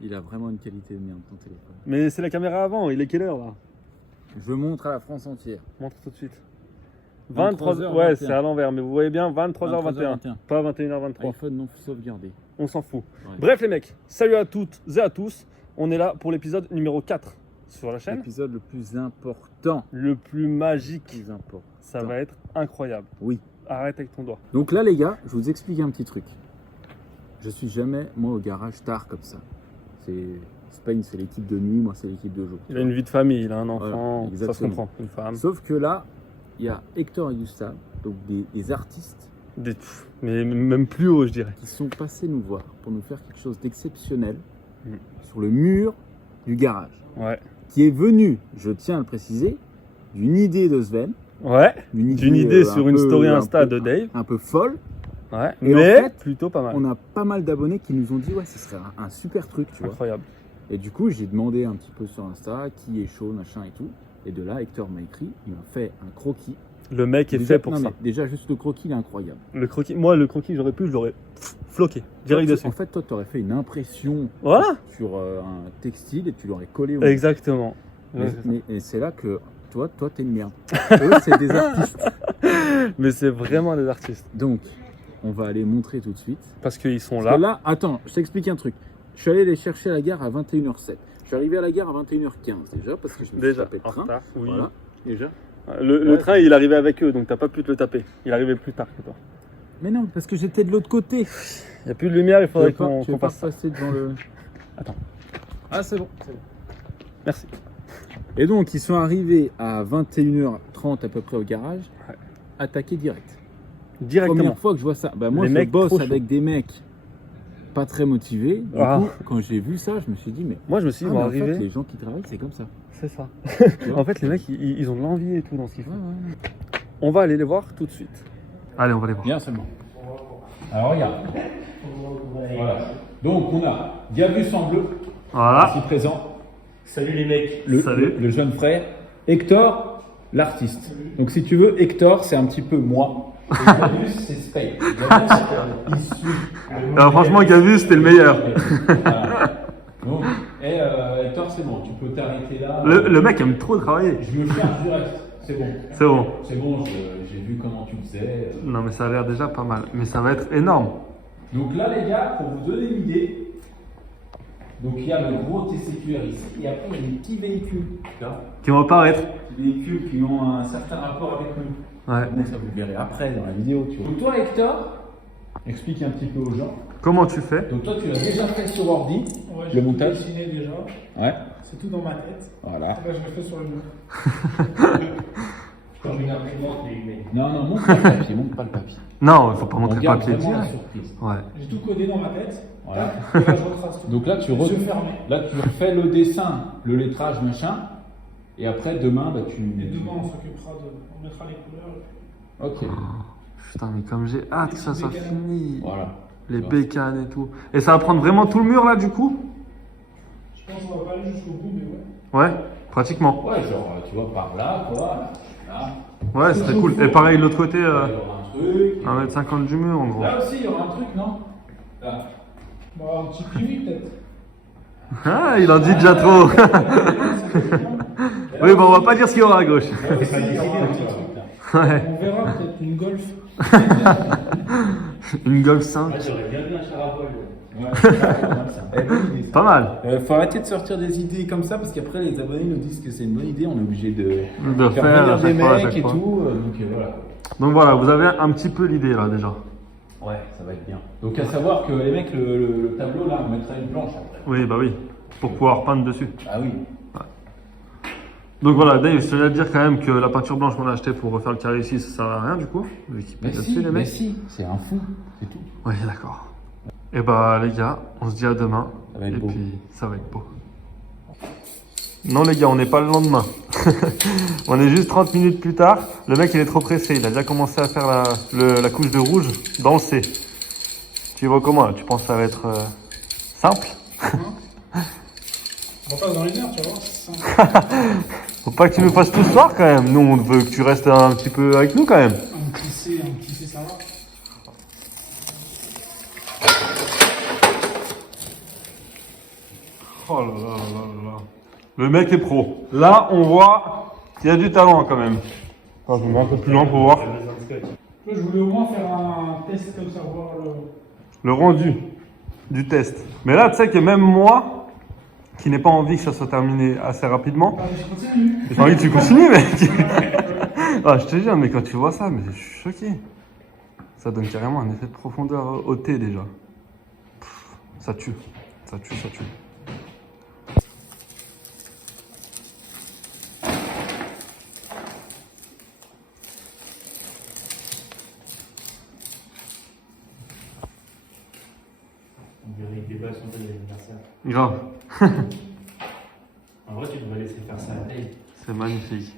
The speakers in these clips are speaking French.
Il a vraiment une qualité de merde ton téléphone. Mais c'est la caméra avant, il est quelle heure là? Je montre à la France entière. Montre tout de suite. 23h21. Ouais, c'est à l'envers, mais vous voyez bien 23h21. 23h21. Pas 21h23. iPhone non sauvegardé. On s'en fout. Ouais. Bref les mecs, salut à toutes et à tous. On est là pour l'épisode numéro 4 sur la chaîne. L'épisode le plus important. Le plus magique. Plus important. Ça va être incroyable. Oui. Arrête avec ton doigt. Donc là les gars, je vous explique un petit truc. Je suis jamais moi au garage tard comme ça. Spain c'est l'équipe de nuit, moi c'est l'équipe de jour. Il a une vie de famille, il a un enfant, Voilà, ça se exactement. comprend, une femme. Sauf que là, il y a Hector et Gustave, donc des artistes Mais même plus haut je dirais. qui sont passés nous voir pour nous faire quelque chose d'exceptionnel Mm. sur le mur du garage. Ouais. Qui est venu, je tiens à le préciser, d'une idée de Sven. Ouais. D'une idée sur un une peu- story un Insta peu- de Dave. Un peu folle. Ouais. Et Mais en fait, plutôt pas mal. On a pas mal d'abonnés qui nous ont dit ouais, ce serait un super truc, tu vois. Incroyable. Et du coup, j'ai demandé un petit peu sur Insta qui est chaud, machin et tout. Et de là, Hector m'a écrit, il m'a fait un croquis. Le mec est Déjà- fait pour non, ça. mais déjà, juste le croquis, il est incroyable. Le croquis, moi le croquis j'aurais pu, je l'aurais floqué direct Toi, dessus. En fait, toi, tu aurais fait une impression Voilà. sur un textile et tu l'aurais collé au Exactement. Mais, Ouais, c'est ça. et c'est là que toi, t'es une merde. Eux, c'est des artistes. Mais c'est vraiment des artistes. Donc, on va aller montrer tout de suite. Parce qu'ils sont Parce que là. là, attends, je t'explique un truc. Je suis allé les chercher à la gare à 21h07. Je suis arrivé à la gare à 21h15 déjà, parce que je me suis Déjà, tapé le en train. retard. Oui. Voilà, déjà. Le Ouais. train, il arrivait avec eux, donc t'as pas pu te le taper. Il arrivait plus tard que toi. Mais non, parce que j'étais de l'autre côté. Il n'y a plus de lumière, il Tu faudrait veux pas, qu'on tu veux qu'on pas fasse ça. passer devant le... Attends. Ah, c'est bon, c'est bon. Merci. Et donc, ils sont arrivés à 21h30 à peu près au garage, Ouais. attaqués direct. Directement. Première fois que je vois ça. Bah, moi, Les je mecs bosse trop avec des mecs pas très motivés. Du Ah. coup, quand j'ai vu ça, je me suis dit, mais, Moi, je me suis dit, ils mais vont en fait, arriver. les gens qui travaillent, c'est comme ça. C'est ça. Tu vois En fait, les mecs, ils ont de l'envie et tout dans ce qu'ils font. Ouais, ouais. On va aller les voir tout de suite. Allez, on va les voir. Bien, c'est bon. Alors, regarde. Voilà. Donc, on a Gabus en bleu, Voilà. ici présent. Salut les mecs. Salut. Le jeune frère. Hector, l'artiste. Donc, si tu veux, Hector, c'est un petit peu moi. Et Gabus, c'est Spain. Gabus, il suit. Alors, franchement, Gavus, c'était le meilleur. Voilà. Donc, Hector, c'est bon. Tu peux t'arrêter là. Le mec aime trop travailler. Je me charge direct. C'est bon. C'est bon. C'est bon, j'ai vu comment tu faisais. Non, mais ça a l'air déjà pas mal. Mais ça va être énorme. Donc là, les gars, pour vous donner une idée, donc il y a le gros TCQR ici, et après il y a des petits véhicules. Là, Qui vont apparaître. des véhicules qui ont un certain rapport avec nous. Ouais. Bon, ça vous le verrez après dans la vidéo, tu vois. Donc toi, Hector, explique un petit peu aux gens. Comment tu fais? Donc toi, tu l'as déjà fait sur ordi, Ouais, le j'ai tout montage. dessiné déjà. Ouais. C'est tout dans ma tête. Voilà. Là, je le fais sur le mur. Quand je regarde non, montre pas le papier, montre pas le papier. Non, il faut pas montrer On le garde papier vraiment la direct. surprise. Ouais. J'ai tout codé dans ma tête. Voilà. Et là, je retrace tout. Donc là, tu Les yeux fermés. Là, tu refais le dessin, le lettrage, machin, et après, demain, bah, tu... Et demain, on s'occupera de. On mettra les couleurs. Ok, Putain, mais comme j'ai hâte que ça soit fini. voilà. Les bécanes et tout. Et ça va prendre vraiment tout le mur là, du coup? Je pense qu'on va pas aller jusqu'au bout, mais ouais. Ouais, pratiquement. Ouais, genre, tu vois, par là, quoi. Là. Ouais, ce serait cool. Et pareil, de l'autre côté, Il y aura un truc. 1m50 du mur en gros. Là aussi, il y aura un truc, non? Là. Bon, un petit pini peut-être. Ah, il en dit déjà trop. Oui, bon, on va pas dire ce qu'il y aura à gauche. Là aussi, il y aura un petit truc, là. Ouais. On verra peut-être une golf. Une Golf 5. J'aurais bien vu un char à vol. Ouais, c'est pas mal, ça. Eh, bonne idée, ça. Pas mal. Faut arrêter de sortir des idées comme ça parce qu'après les abonnés nous disent que c'est une bonne idée, on est obligé de De faire faire à venir des chaque fois, à mecs chaque et fois. tout, donc voilà. Donc voilà, vous avez un petit peu l'idée là déjà. Ouais, ça va être bien. Donc à savoir que les mecs, le tableau là, on mettra une planche après. Oui, bah oui. Pour pouvoir peindre dessus. Ah oui. Donc voilà, Dave, je tenais à te dire quand même que la peinture blanche qu'on a achetée pour refaire le carré ici, ça sert à rien du coup. Vu qu'il Mais pète si, dessus, les mais mecs. si, c'est un fou, c'est tout. Ouais, d'accord. Et bah les gars, on se dit à demain. Ça va être et beau. puis ça va être beau. Non les gars, on n'est pas le lendemain. On est juste 30 minutes plus tard. Le mec il est trop pressé, il a déjà commencé à faire la couche de rouge dans le C. Tu vois comment là? Tu penses que ça va être simple? On va pas dans les heures, tu vas voir. C'est simple. Faut pas que tu nous fasses tout ce soir quand même. Nous on veut que tu restes un petit peu avec nous quand même. Un petit C, ça va. Oh là là là là là. Le mec est pro. Là, on voit qu'il y a du talent quand même. Attends, je me mets un peu plus loin pour voir. Moi, je voulais au moins faire un test comme ça, voir Le rendu du test. Mais là, tu sais que même moi, qui n'ai pas envie que ça soit terminé assez rapidement, Ah, je continue. j'ai envie que tu continues, mec. Ah, je te jure, mais quand tu vois ça, mais je suis choqué. Ça donne carrément un effet de profondeur au thé déjà. Pff, ça tue. Ça tue, ça tue. On dirait que des balles sont de l'anniversaire. Grave. En vrai, tu devrais laisser faire ça à Dave. C'est magnifique.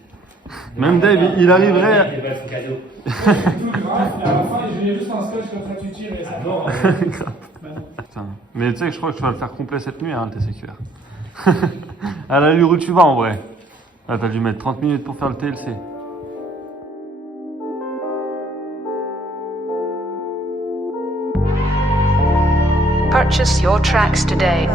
Même Dave, il arriverait. Des balles sont cadeaux. Tout grave, et à la fin, j'ai juste un scotch comme ça, tu tires et ça Ah non, Putain. Mais tu sais que je crois que tu vas le faire complet cette nuit, hein, le TCQR. À l'allure où tu vas en vrai. Là, t'as dû mettre 30 minutes pour faire le TLC. Purchase your tracks today.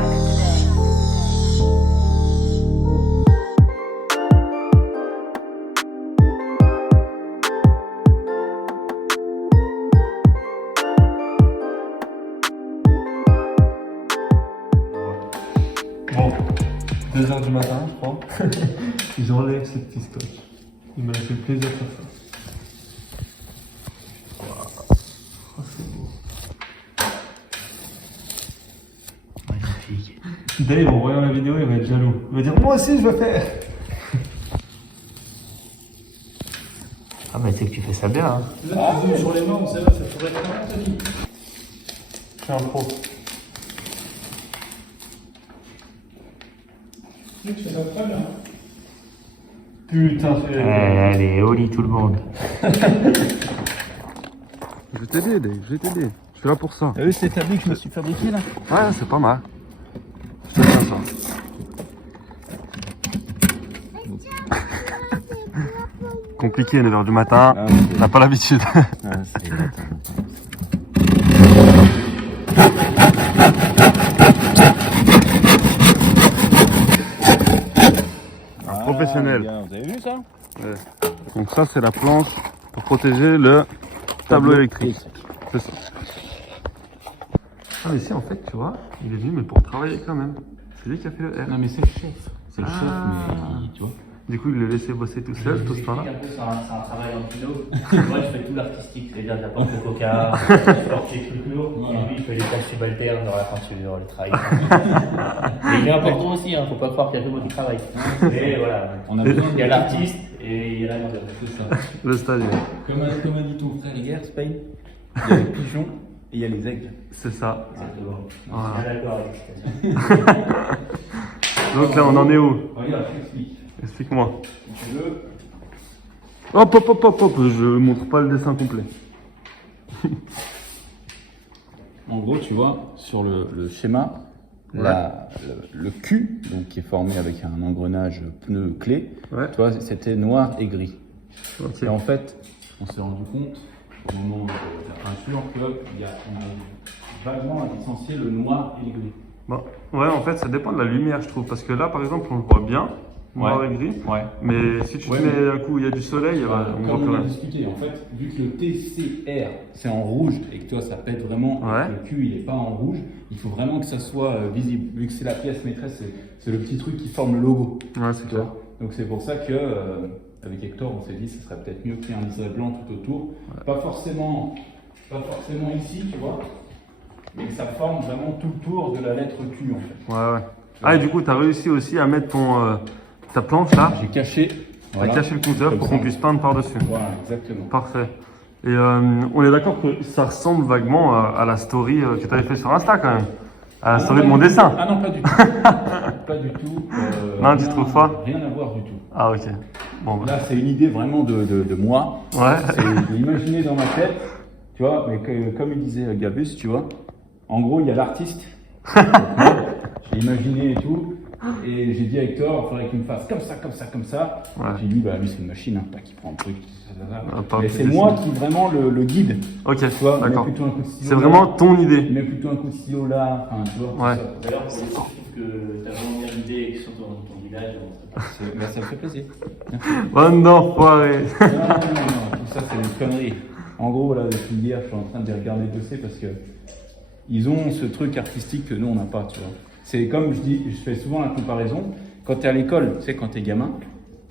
Bon, 2h du matin, je crois. J'enlève ce petit scotch. Il m'a fait plaisir de faire ça. Oh, c'est beau. magnifique. Dave, en voyant la vidéo, il va être jaloux. Il va dire, moi aussi, je vais faire. Ah, mais c'est que tu fais ça bien, hein. Là, tu zoomes sur les mains, on sait là, ça pourrait être n'importe qui. Je suis un pro. Tu fais ça très bien. Putain, c'est... Allez, au lit tout le monde. Je vais t'aider, Dave, je vais t'aider. Je suis là pour ça. T'as vu cette établi que je me suis fabriqué là? Ouais, c'est pas mal. Je te tiens ça. Compliqué, 9h du matin. Ah, On n'a pas l'habitude. Professionnel. Vous avez vu ça? Ouais. Donc ça, c'est la planche pour protéger le tableau électrique. C'est ça. Ah mais si, en fait, tu vois, il est venu, mais pour travailler quand même. C'est lui qui a fait le R. Non mais c'est le chef. C'est le chef, mais tu vois. Du coup, il le laissait bosser tout seul, tout ce temps-là. Un peu, c'est un travail en kilo. Moi, je fais tout l'artistique, c'est-à-dire j'apporte le coca, je porte les trucs lourds, et lui, il fait les tâches subalternes dans la peinture, le travail. Et il est important aussi, hein, faut pas croire qu'il y a que moi qui travaille. Et voilà, On a besoin il y a l'artiste et il y a la grandeur. C'est ça. Le stagiaire. Comme a dit ton frère hier, Spain, il y a les pigeons et il y a les aigles. C'est ça. Exactement. Voilà. Je suis bien d'accord avec cette Donc là, on en est où? Regarde, je t'explique. Explique-moi. Si tu veux, Hop, hop, hop, hop, hop. Je montre pas le dessin complet. en gros, tu vois, sur le schéma, Ouais. le cul, donc qui est formé avec un engrenage pneu-clé, Ouais. tu vois, c'était noir et gris. Ok. Et en fait, on s'est rendu compte, au moment de la peinture, qu'on a vaguement à dissocier le noir et le gris. Bon. Ouais, en fait, ça dépend de la lumière, je trouve. Parce que là, par exemple, on le voit bien, noir et gris. Ouais. Mais si tu Ouais, te mets un coup, il y a du soleil, on voit Comme plus on a rien. discuté, en fait, vu que le TCR c'est en rouge et que toi ça pète vraiment, et Ouais. que le cul il est pas en rouge, il faut vraiment que ça soit visible. Vu que c'est la pièce maîtresse, c'est le petit truc qui forme le logo. Ouais, c'est Tu clair. vois. Donc c'est pour ça que avec Hector, on s'est dit ce serait peut-être mieux qu'il y ait un liseré blanc tout autour. Pas forcément ici, tu vois, mais que ça forme vraiment tout le tour de la lettre Q en fait. Ouais, ouais. Ah, et du coup, t'as réussi aussi à mettre ta planche là, J'ai caché. à cacher le compteur Comme pour ça. qu'on puisse peindre par-dessus. Voilà, exactement. Parfait. Et on est d'accord que ça ressemble vaguement à la story que tu avais fait sur Insta quand même. À la story de mon dessin. Ah non, pas du tout. Pas du tout. Non, tu trouves pas? Rien à voir du tout. Ah, ok. Bon, bah. Là, c'est une idée vraiment de moi. Ouais. C'est de l'imaginer dans ma tête. Tu vois, mais comme il disait Gabus, tu vois, en gros, il y a l'artiste. Donc, moi, j'ai imaginé et tout. Et j'ai dit à Hector, il faudrait qu'il me fasse comme ça, comme ça, comme ça. Ouais. J'ai dit, bah lui, c'est une machine, hein, pas qui prend le truc. Ah, pas Mais un c'est petit moi dessin. qui vraiment le guide. Ok, Tu vois, mets d'accord. plutôt un coup de stylo C'est là, vraiment ton idée. mets plutôt un coup de stylo là. Enfin, tu vois, Ouais. tout ça. D'ailleurs, pour les chiffres que tu as idée sur ton village. Bah, ça me fait plaisir. Bande d'enfoirés. Non, tout ça c'est des conneries. En gros, là, depuis hier, je suis en train de les regarder bosser parce que ils ont ce truc artistique que nous, on n'a pas, tu vois. C'est comme je dis, je fais souvent la comparaison. Quand tu es à l'école, tu sais, quand tu es gamin,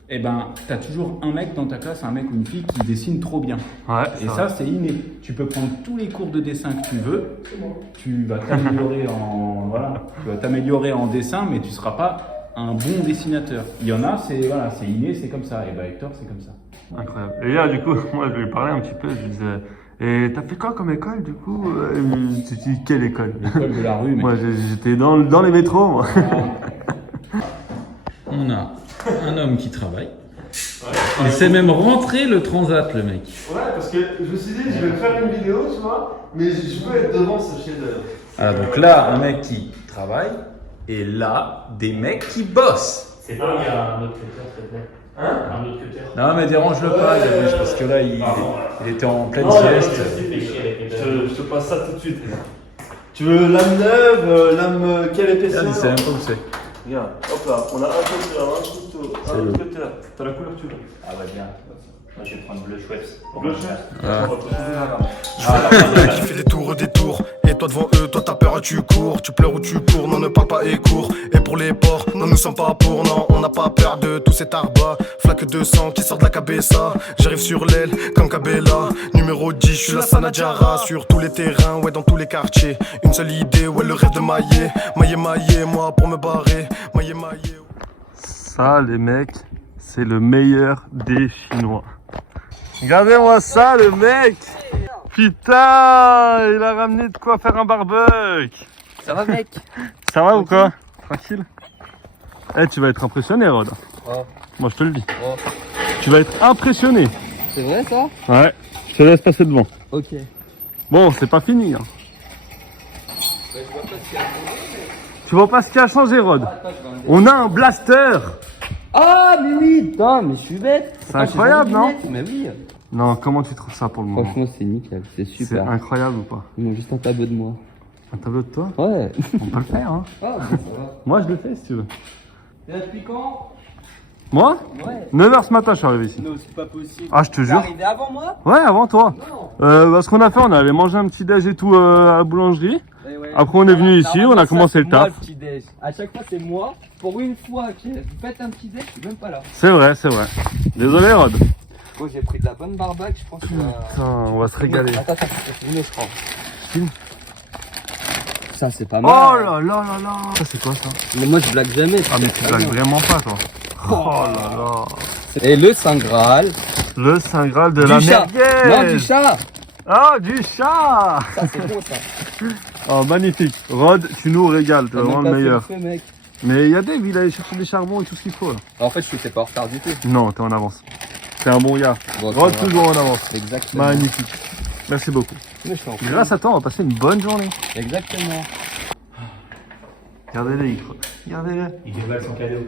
eh ben, tu as toujours un mec dans ta classe, un mec ou une fille qui dessine trop bien. Ouais, Et ça, c'est inné. Tu peux prendre tous les cours de dessin que tu veux, tu vas t'améliorer en dessin, mais tu ne seras pas un bon dessinateur. Il y en a, c'est inné, c'est comme ça. Et ben Hector, c'est comme ça. incroyable. Et là, du coup, moi, je lui parlais un petit peu, je lui disais, et t'as fait quoi comme école, du coup? Tu dis, quelle école? L'école de la rue, mec. Moi, j'étais dans les métros, moi. On a un homme qui travaille. Il sait même rentrer le transat, le mec. Ouais, parce que je me suis dit, je vais faire une vidéo, tu vois, mais je veux être devant ce chef-d'œuvre. Alors, donc là, un mec qui travaille, et là, des mecs qui bossent. C'est pas, il y a un autre cutter, s'il te plaît. Hein? Un autre cutter. Non, mais dérange-le pas, Gabriel, parce que là, il était en pleine Non, sieste. Je te passe ça tout de suite. Tu veux lame neuve, lame quelle épaisseur? Regarde, il sait même pas où c'est. Regarde, hop là, on a un cutter, un couteau, un autre cutter. T'as la couleur tu veux? Ah bah bien. Moi je vais prendre bleu Schweppes. Bleu Schweppes. Ah. On va trouver la lame. Qui fait des tours et des tours. Et toi devant eux, toi t'as peur et tu cours. Tu pleures ou tu cours, non ne parle pas et cours. Et pour les porcs, non nous sommes pas pour. Non, on n'a pas peur de tous ces tarbas. Flaque de sang qui sort de la cabessa. J'arrive sur l'aile comme Cabella. Numéro 10, je suis la Sanadjara. Sur tous les terrains, ouais dans tous les quartiers. Une seule idée, ouais le rêve de mailler. Mailler, moi pour me barrer. Mailler. Ça, les mecs, c'est le meilleur des Chinois. Regardez-moi ça, le mec! Putain, il a ramené de quoi faire un barbecue. Ça va, mec? Ça va ou quoi? Tranquille? Eh, tu vas être impressionné, Rod. Oh. Moi, je te le dis. Oh. Tu vas être impressionné. C'est vrai, ça? Ouais, je te laisse passer devant. Ok. Bon, c'est pas fini. Hein. Tu vois pas ce qui a changé, Rod? On a un blaster. Ah, mais oui! Putain, mais je suis bête! C'est incroyable, non? Mais oui! Non, comment tu trouves ça pour le moment? Franchement, c'est nickel, c'est C'est super. incroyable ou pas? Ils ont juste un tableau de moi. Un tableau de toi? Ouais. On peut le faire, hein. Ah, bon, ça va. Moi, je le fais si tu veux. T'es là depuis quand? Moi? Ouais. 9h ce matin, je suis arrivé ici. Non, c'est pas possible. Ah, je te T'es jure. arrivé avant moi? Ouais, avant toi. Non. Ce qu'on a fait, on est allé manger un petit déj et tout à la boulangerie. Ouais, ouais. Après, on est venu ici, Normalement, on a ça, commencé c'est le moi, taf. le petit déj. À chaque fois, c'est moi. Pour une fois que vous faites un petit déj, je suis même pas là. C'est vrai, c'est vrai. Désolé, Rod. Moi, j'ai pris de la bonne barbaque, je pense que. Putain, on va se régaler. Attends, je prends. Filme. Ça, c'est pas mal. Oh là là là là. Ça, c'est quoi ça? Mais moi, je blague jamais. Ah, mais tu blagues vraiment pas, toi. Oh là là. Et le Saint Graal. Le Saint Graal de Du la chat. merguez. Non, du chat. Ah, du chat. Ça, c'est bon, ça. Oh, magnifique. Rod, tu nous régales, tu es T'as vraiment même le pas fait meilleur. feu, mec. Mais il y a Dave, il allait chercher des charbons et tout ce qu'il faut là. En fait, je suis pas en retard du tout. Non, t'es en avance. T'es un bon gars. Bon, ça Rod, va. toujours en avance. Exactement. Magnifique. Merci beaucoup. Mais je t'en prie. Grâce à toi, on va passer une bonne journée. Exactement. Regardez-les, il croit. Regardez-les. Il déballe son cadeau.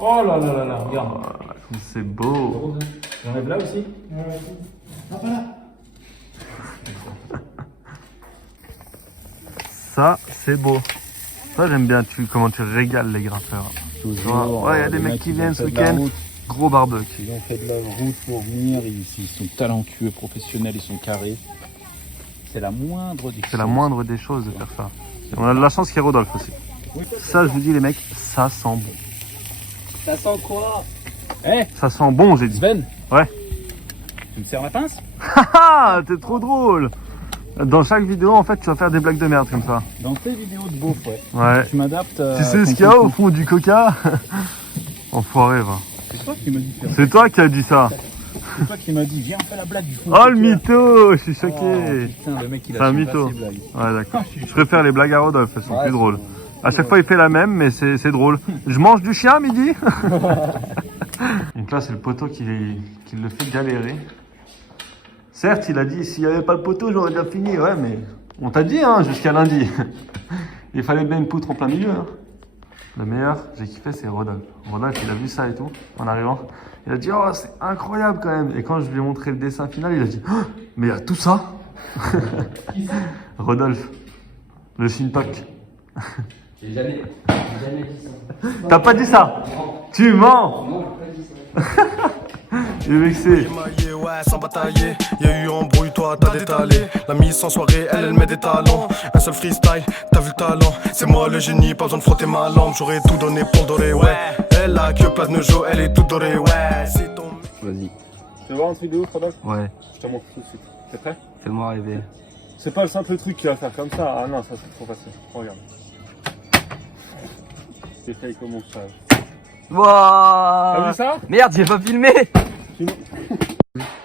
Oh là là là là, regarde. Oh, comme c'est beau. J'enlève là aussi. Ça, c'est beau. Ça, j'aime bien comment tu régales les graffeurs. Ouais, il y a des mecs qui viennent ce week-end. Gros barbecue. Ils ont fait de la route pour venir, ils sont talentueux, professionnels, ils sont carrés. C'est la moindre des C'est la moindre des choses de faire ça. Et on a de la chance qu'il y ait Rodolphe aussi. Ça, je vous dis, les mecs, ça sent bon. Ça sent quoi? Eh, Ça sent bon, j'ai dit. Sven. Ouais. Tu me sers la pince? Haha, t'es trop drôle. Dans chaque vidéo, en fait, tu vas faire des blagues de merde comme ça. Dans tes vidéos de beauf, ouais. Ouais. Tu m'adaptes. Tu sais ce qu'il y a au fond du coca? Enfoiré, va. C'est toi qui m'as dit faire. C'est toi qui as dit ça. C'est toi qui m'as dit, viens, on fait la blague du fond. Oh, du le cœur. mytho, je suis Oh, choqué. putain, le mec, il C'est un a su mytho. pas ses blagues. Ouais, d'accord. Je préfère les blagues à Rodolphe, elles sont Ouais, plus c'est drôles. bon. À chaque fois, il fait la même, mais c'est drôle. Je mange du chien à midi. Donc là, c'est le poteau qui le fait galérer. Certes, il a dit, s'il n'y avait pas le poteau, j'aurais déjà fini. Ouais, mais on t'a dit, hein, jusqu'à lundi. Il fallait bien une poutre en plein milieu. Hein. Le meilleur, j'ai kiffé, c'est Rodolphe. Rodolphe, il a vu ça et tout, en arrivant. Il a dit, oh, c'est incroyable quand même. Et quand je lui ai montré le dessin final, il a dit, oh, mais il y a tout ça. Rodolphe, le Shintok. J'ai jamais dit ça. T'as pas dit ça? Tu mens. Non, j'ai pas dit ça. Il est vexé. Émaillé, ouais, sans batailler. Y'a eu embrouille, toi t'as détalé. La mise en soirée, elle met des talents. Un seul freestyle, t'as vu le talent. C'est moi le génie, pas besoin de frotter ma lampe. J'aurais tout donné pour dorer, ouais. Elle a que place de Jo, elle est toute dorée, ouais. C'est ton. Vas-y. Tu veux voir un truc de ouf, Rodolphe? Ouais, Je te montre tout de suite. T'es prêt? fais-moi rêver. C'est pas le simple truc qu'il va faire comme ça. Ah non, ça c'est trop facile. Regarde. J'ai fait comme mon frère. T'as Wouah vu ça? Merde, j'ai pas filmé.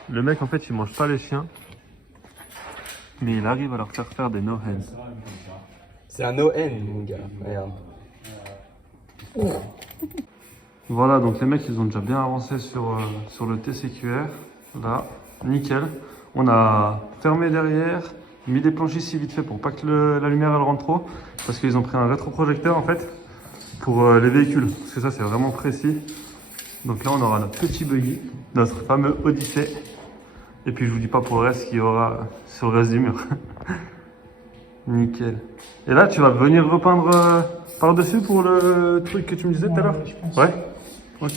Le mec, en fait, il mange pas les chiens. Mais il arrive à leur faire faire des no-hands. C'est un no-end, mon gars. Regarde. Voilà, donc les mecs, ils ont déjà bien avancé sur le TCQR. Là, nickel. On a fermé derrière, mis des planches ici vite fait pour pas que la lumière elle rentre trop. Parce qu'ils ont pris un rétroprojecteur, en fait, pour les véhicules. Parce que ça, c'est vraiment précis. Donc là, on aura notre petit buggy, notre fameux Odyssey. Et puis, je vous dis pas pour le reste qu'il y aura sur le reste du mur. Nickel. Et là, tu vas venir repeindre par-dessus pour le truc que tu me disais tout à l'heure? Je pense. Ouais. Ok.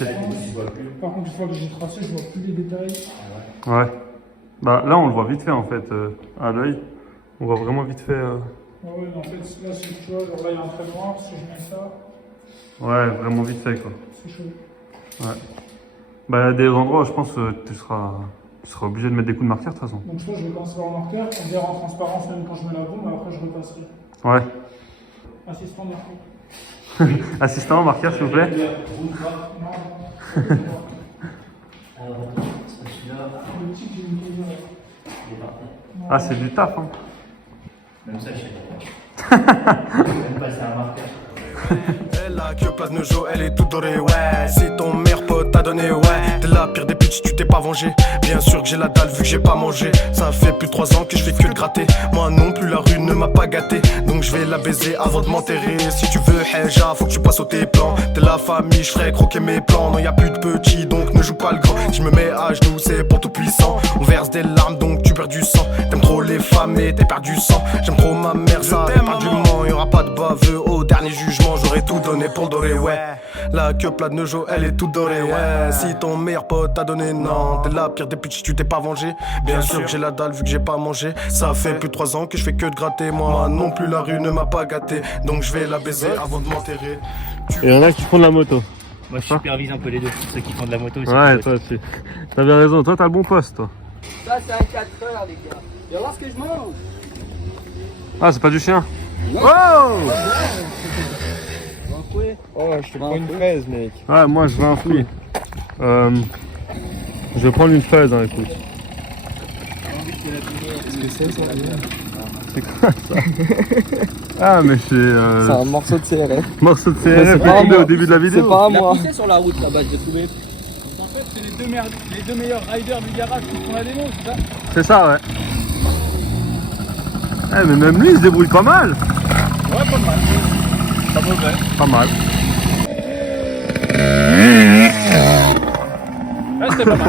Par contre, une fois que j'ai tracé, je vois plus les détails. Ouais. Bah là, on le voit vite fait en fait, à l'œil. On voit vraiment vite fait. Ouais, en fait, là, c'est, tu vois, genre là, il y a un trait noir. Si je mets ça, Ouais, vraiment vite fait quoi. c'est chaud. Ouais. Bah, il y a des endroits où je pense que tu seras obligé de mettre des coups de marqueur de toute façon. Donc, je pense que je vais commencer par le marqueur. On verra en transparence même quand je mets la bombe, après, je repasserai. Ouais. Assistant marqueur. Assistant, marqueur s'il vous plaît. Non, Alors, c'est celui-là. le petit qui me dit, Il est parfait. Ah, c'est du taf hein. Même ça, je sais pas. Même passer un marqueur. Elle a que place de Jo, elle est toute dorée, ouais. Si ton meilleur pote t'a donné, ouais. T'es la pire des putes si tu t'es pas vengé. Bien sûr que j'ai la dalle vu que j'ai pas mangé. Ça fait plus de 3 ans que je fais que de gratter. Moi non plus, la rue ne m'a pas gâté. Donc je vais la baiser avant de m'enterrer. Si tu veux, Heja, faut que tu passes au tes plans. T'es la famille, je ferai croquer mes plans. Non, y a plus de petits, donc ne joue pas le grand. Si je me mets à genoux, c'est pour tout puissant. On verse des larmes, donc tu perds du sang. T'aimes trop les femmes et t'es perdu sang. J'aime trop ma mère, ça éperdument. Y'aura pas de baveux au dernier jugement. J'aurais tout donné pour le doré, ouais. La queue plat de Jo, elle est toute dorée, ouais. Si ton meilleur pote t'a donné, non. T'es la pire des putes si tu t'es pas vengé. Bien sûr que j'ai la dalle vu que j'ai pas mangé. Ça fait plus de 3 ans que je fais que de gratter. Moi non plus, la rue ne m'a pas gâté. Donc je vais la baiser avant de m'enterrer. Et il y en a qui font de la moto. Moi, je supervise un peu les deux. Ceux qui font de la moto aussi. Ouais, toi aussi. T'avais raison, toi t'as le bon poste toi. Ça, c'est un 4 heures, les gars. Viens voir ce que je mange. Ah, c'est pas du chien. Wow. Oh, je te prends une fraise, mec. Ouais, moi je veux un fruit. Je vais prendre une fraise, hein, écoute. C'est quoi ça? Ah, mais c'est C'est un morceau de CRF. morceau de Mais CRF c'est pas à tombé moi. au début de la vidéo. C'est pas à Il a moi. poussé sur la route là-bas, je l'ai trouvé. En fait, c'est les deux meilleurs riders du garage qui font la démo, c'est ça? C'est ça, ouais. Eh, mais même lui il se débrouille pas mal. Ouais, pas mal. Pas mauvais. Pas mal. Ouais, c'était pas mal.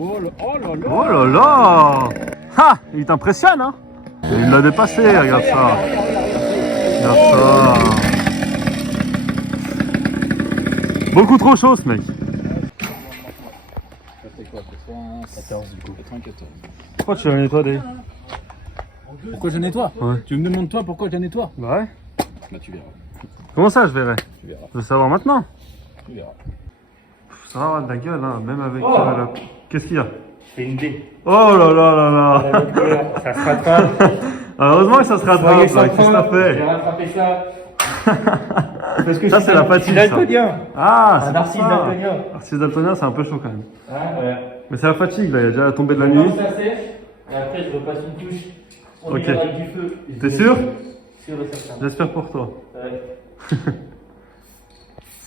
Oh là là. Oh là là. Ha, il t'impressionne, hein. Et il l'a dépassé, regarde ça. Regarde ça. Beaucoup trop chaud ce mec. C'est quoi? 14 du coup. 94. Pourquoi tu l'as nettoyé? Pourquoi je nettoie? Ouais. Tu me demandes toi pourquoi je nettoie? Bah ouais. Bah tu verras. Comment ça je verrai? Tu verras. Je veux savoir maintenant. Tu verras. Ça va avoir de la gueule, hein, même avec Oh. Qu'est-ce qu'il y a? C'est une D. Oh là là là là. Ça se rattrape. Heureusement que ça se rattrape, Soyez sans là. Qu'est-ce que crainte, t'as j'ai fait? rattrapé ça. Parce que Ça, c'est la Je fatigue, suis ça. daltonien. Ah, Un c'est narcisse pour ça. daltonien. Narcisse daltonien, c'est un peu chaud quand même. Ah, ouais. Mais c'est la fatigue, là, il y a déjà la tombée de la Quand nuit. ça sèche, et après je repasse une touche. On Ok. avec du feu. T'es sûr? Sûr et certain. J'espère pour toi. Ouais.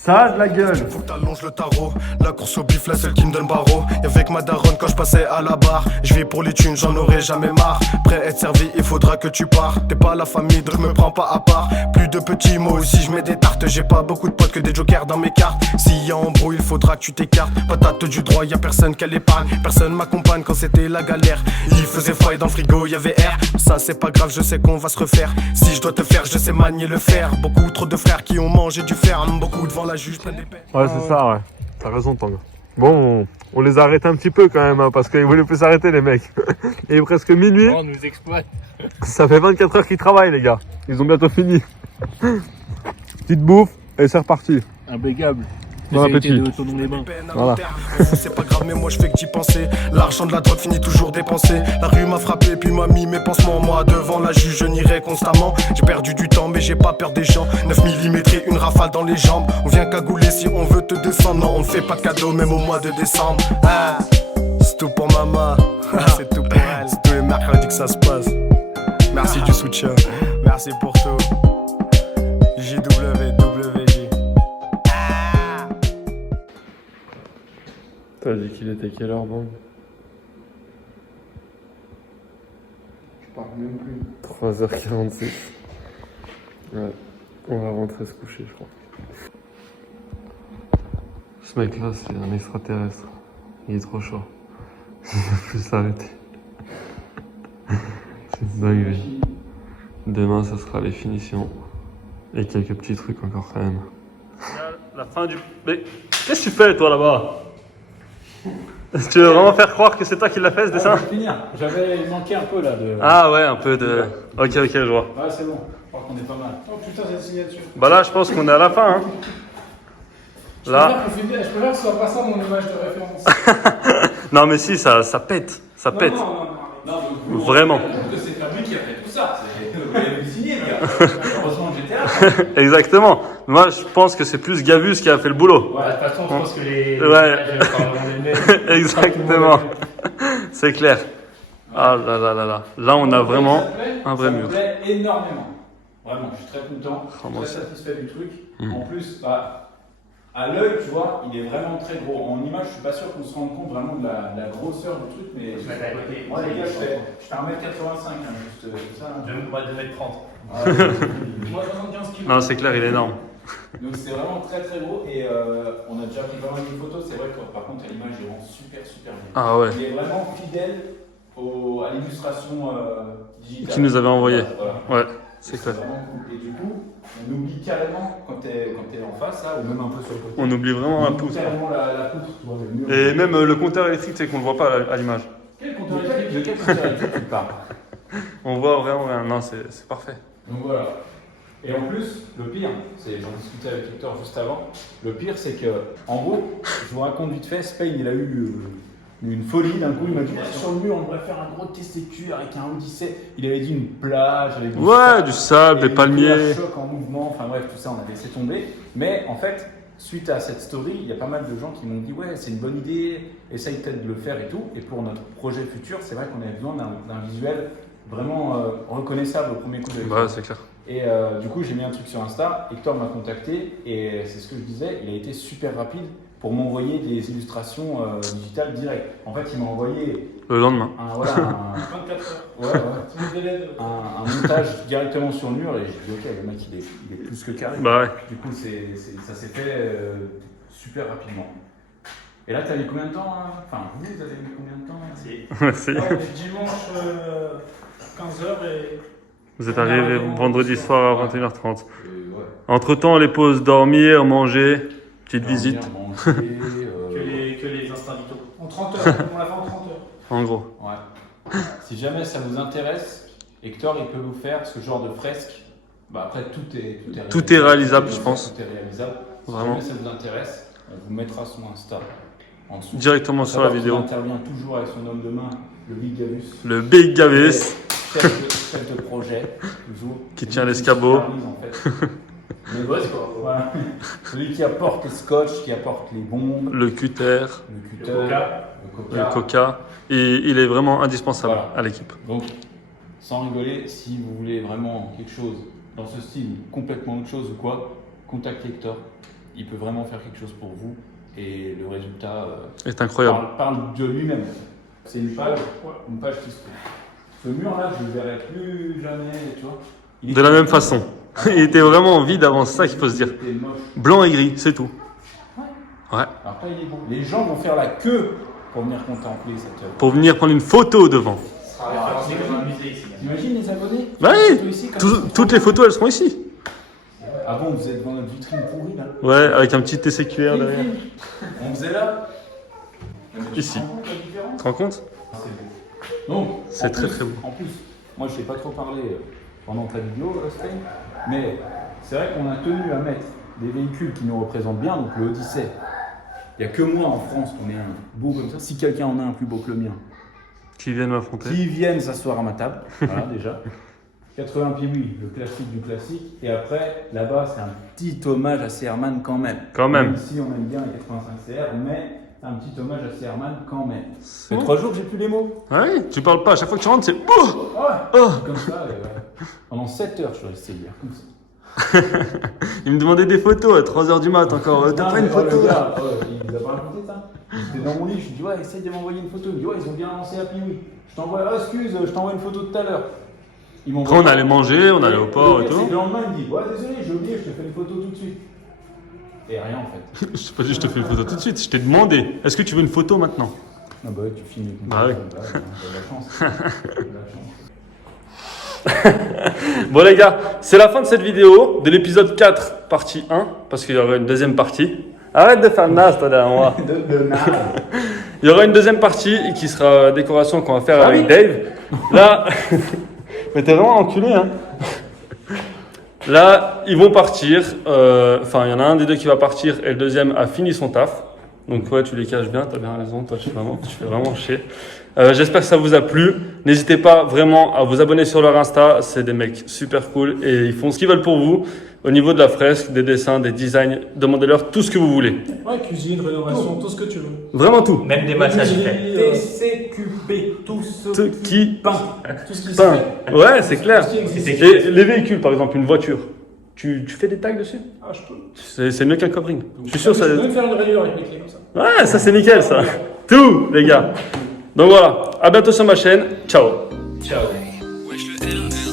Ça a de la gueule. Faut que t'allonges le tarot. La course au bif, la seule qui me donne barreau. Y'avec ma daronne quand je passais à la barre. Je vis pour les thunes, j'en aurai jamais marre. Prêt à être servi, il faudra que tu pars. T'es pas la famille, donc je me prends pas à part. Plus de petits mots, si je mets des tartes. J'ai pas beaucoup de potes que des jokers dans mes cartes. S'il y a embrouille, il faudra que tu t'écartes. Patate du droit, y'a personne qui l'épargne. Personne m'accompagne quand c'était la galère. Il faisait froid et dans le frigo, y'avait air. Ça c'est pas grave, je sais qu'on va se refaire. Si je dois te faire, je sais manier le fer. Beaucoup trop de frères qui ont mangé du fer. Beaucoup devant la juge, plein d'épais. Ouais, c'est ça, ouais. T'as raison, Tang. Bon, on les a arrêtés un petit peu quand même, hein, parce qu'ils voulaient plus s'arrêter, les mecs. Il est presque minuit. On nous exploite. Ça fait 24 heures qu'ils travaillent, les gars. Ils ont bientôt fini. Petite bouffe, et c'est reparti. Impeccable. Bon appétit. De ton nom les mains. Voilà. C'est pas grave mais moi je fais que d'y penser. L'argent de la drogue finit toujours dépensé. La rue m'a frappé puis m'a mis mes pansements. Moi devant la juge je n'irai constamment. J'ai perdu du temps mais j'ai pas peur des gens. 9 mm et une rafale dans les jambes. On vient cagouler si on veut te descendre. Non on ne fait pas de cadeaux même au mois de décembre. Ah, c'est tout pour maman. C'est tout pour elle. C'est tous les mercredis que ça se passe. Merci du soutien. Merci pour tout. JWWJ. T'as dit qu'il était quelle heure, bon? Je parle même plus. 3h46. Ouais, on va rentrer se coucher, je crois. Ce mec-là, c'est un extraterrestre. Il est trop chaud. Il va plus s'arrêter. C'est une dinguerie. Demain, ça sera les finitions. Et quelques petits trucs encore quand même. La fin du... Mais qu'est-ce que tu fais, toi, là-bas? Tu veux vraiment faire croire que c'est toi qui l'as fait, ce dessin? Je vais finir. J'avais manqué un peu là de. Ah ouais, un peu de... Ok, je vois. Ah, c'est bon. Je crois qu'on est pas mal. Oh putain, c'est la signature. Bah là, je pense qu'on est à la fin, hein. Là... Je préfère que ce soit pas ça mon image de référence. Non mais si, ça pète. Ça pète. Non, Vraiment. C'est pas lui qui a fait tout ça. Vous l'avez signé, le gars. Heureusement que j'étais là. Exactement. Moi, je pense que c'est plus Gavus qui a fait le boulot. Ouais, de toute façon, je pense que les. Ouais. les Exactement. C'est clair. Ah là là là là. Là, on a vraiment un vrai mur. Ça me plaît énormément. Vraiment, je suis très content. Oh, moi Très aussi. satisfait du truc. En plus, bah, à l'œil, tu vois, il est vraiment très gros. En image, je suis pas sûr qu'on se rende compte vraiment de la grosseur du truc, mais moi, les gars, je fais 1m85, hein, juste ça. Hein. Je me 2m30. Moi, 75 kg. Non, c'est clair, il est énorme. Donc, c'est vraiment très très gros. Et on a déjà pris pas mal de photos. C'est vrai que par contre, l'image est vraiment super super bien. Ah ouais. Il est vraiment fidèle à l'illustration digitale. Qui nous avait envoyé. Voilà. Ouais, c'est clair. Vraiment cool. Et du coup, on oublie carrément quand t'es en face, là, ou même un peu sur le côté. On oublie vraiment un On oublie pouce. carrément la poutre, tu vois, le mur. Et même le compteur électrique, c'est qu'on le voit pas à l'image. Quel compteur électrique de quel compteur électrique tu parles? On voit vraiment rien. Non, c'est parfait. Donc voilà. Et en plus, le pire, j'en discutais avec Hector juste avant, le pire c'est que, en gros, je vous raconte vite fait, Spain il a eu une folie, d'un coup il m'a dit sur le mur on devrait faire un gros TCQ avec un Odyssey, il avait dit une plage avec Du sable, des palmiers. Un choc en mouvement, enfin bref tout ça on a laissé tomber, mais en fait, suite à cette story, il y a pas mal de gens qui m'ont dit ouais c'est une bonne idée, essaye peut-être de le faire et tout, et pour notre projet futur, c'est vrai qu'on avait besoin d'un visuel vraiment reconnaissable au premier coup d'œil. Bah, c'est clair. Et du coup, j'ai mis un truc sur Insta. Hector m'a contacté et c'est ce que je disais. Il a été super rapide pour m'envoyer des illustrations digitales directes. En fait, il m'a envoyé Le lendemain. un 24 heures. Un montage directement sur le mur et j'ai dit ok, le mec il est plus que carré. Bah ouais. Du coup, ça s'est fait super rapidement. Et là, tu as mis combien de temps hein Enfin, vous avez mis combien de temps Merci. Dimanche 15h et. Vous êtes arrivé vendredi soir à 21h30. Ouais. Entre temps, les pauses dormir, manger, petite visite. Manger, Que les instants vitaux. En 30 heures, on l'a fait en 30 heures. En gros. Ouais. Si jamais ça vous intéresse, Hector il peut vous faire ce genre de fresque. Bah après Tout est réalisable, je pense. Tout est réalisable. Si Vraiment. jamais ça vous intéresse, on vous mettra son Insta en dessous. Directement sur la vidéo. Il intervient toujours avec son homme de main, le Big Gavus. Le Big Gavis. Chef de projet, toujours. Qui tient l'escabeau. En fait. Le boss, quoi. Voilà. Celui qui apporte le scotch, qui apporte les bombes, Le cutter. le cutter, Le coca. Et il est vraiment indispensable Voilà. à l'équipe. Donc, sans rigoler, si vous voulez vraiment quelque chose dans ce style, complètement autre chose ou quoi, contactez Hector. il peut vraiment faire quelque chose pour vous et le résultat C'est incroyable. parle de lui-même. C'est une page qui se trouve. Ce mur-là, je le verrai plus jamais, tu vois. Il De la même façon. Il était vraiment vide avant, c'est ça qu'il faut se dire. Il était moche. Blanc et gris, c'est tout. Ouais. Après, il est beau. Les gens vont faire la queue pour venir contempler cette œuvre. Pour venir prendre une photo devant. Ça sera référencé comme un musée ici. T'imagines les abonnés? Bah Des oui, photos ici, comme ça. toutes les photos elles seront ici. Ah bon, vous êtes devant notre vitrine pourrie là? Ouais, avec un petit TCQR derrière. On faisait là? Ici. Tu te rends compte la différence? Tu te rends compte? C'est beau. Donc, C'est en très, plus- très beau. En plus, moi je t'ai pas trop parlé pendant ta vidéo, Stein, mais c'est vrai qu'on a tenu à mettre des véhicules qui nous représentent bien, donc le Odyssey. Il n'y a que moi en France qu'on ait un beau comme ça. Si quelqu'un en a un plus beau que le mien, Qui viennent m'affronter. qui viennent s'asseoir à ma table, voilà déjà. 80 pieds, oui, le classique du classique. Et après, là-bas, c'est un petit hommage à Seherman quand même. Quand même. Ici, on aime bien les 85 CR, mais un petit hommage à Seherman quand même. Ça fait bon. 3 jours que j'ai plus les mots. Ouais, tu parles pas, à chaque fois que tu rentres, c'est. Oh Ouais, Oh comme ça, ouais. Pendant 7 heures, je suis resté hier, comme ça. Il me demandait des photos à 3h du mat encore. T'as Non, pas une mais, photo le là gars, il nous a pas raconté ça. J'étais dans mon lit, je lui dis ouais, essaye de m'envoyer une photo. Il me dit ouais, ils ont bien lancé Happy Wheel. Je t'envoie, ah, excuse, je t'envoie une photo tout à l'heure. Ils m'ont Après, on allait manger, on allait au port et tout. Le lendemain, il me dit ouais, désolé, j'ai oublié, je te fais une photo tout de suite. Et rien en fait. Je t'ai pas dit, je te fais une photo tout de suite. Je t'ai demandé, est-ce que tu veux une photo maintenant? Ah bah ouais, tu finis. Bah oui. T'as de la chance. T'as de la chance. Bon les gars, c'est la fin de cette vidéo, de l'épisode 4, partie 1, parce qu'il y aura une deuxième partie. Arrête de faire le nas, toi, derrière moi. Il y aura une deuxième partie qui sera décoration qu'on va faire avec Dave. Là, mais t'es vraiment enculé, hein. Là, ils vont partir. Enfin, il y en a un des deux qui va partir et le deuxième a fini son taf. Donc ouais, tu les caches bien, t'as bien raison. Toi, tu fais vraiment chier. J'espère que ça vous a plu. N'hésitez pas vraiment à vous abonner sur leur Insta. C'est des mecs super cool et ils font ce qu'ils veulent pour vous. Au niveau de la fresque, des dessins, des designs, demandez-leur tout ce que vous voulez. Ouais, cuisine, rénovation, tout ce que tu veux. Vraiment tout. Même des massages faits. TCQP, tout ce Ce qui peint. Tout ce qui se peint. fait. Ouais, c'est clair. Tout ce qui existe. Et les véhicules, par exemple, une voiture. Tu fais des tags dessus? Ah, je peux. C'est mieux qu'un covering. Je suis sûr que ça. Je peux même faire une rayure avec mes clés comme ça. Ouais, ça c'est nickel ça. Tout, les gars. Donc voilà, à bientôt sur ma chaîne. Ciao. Ciao. Wesh le R1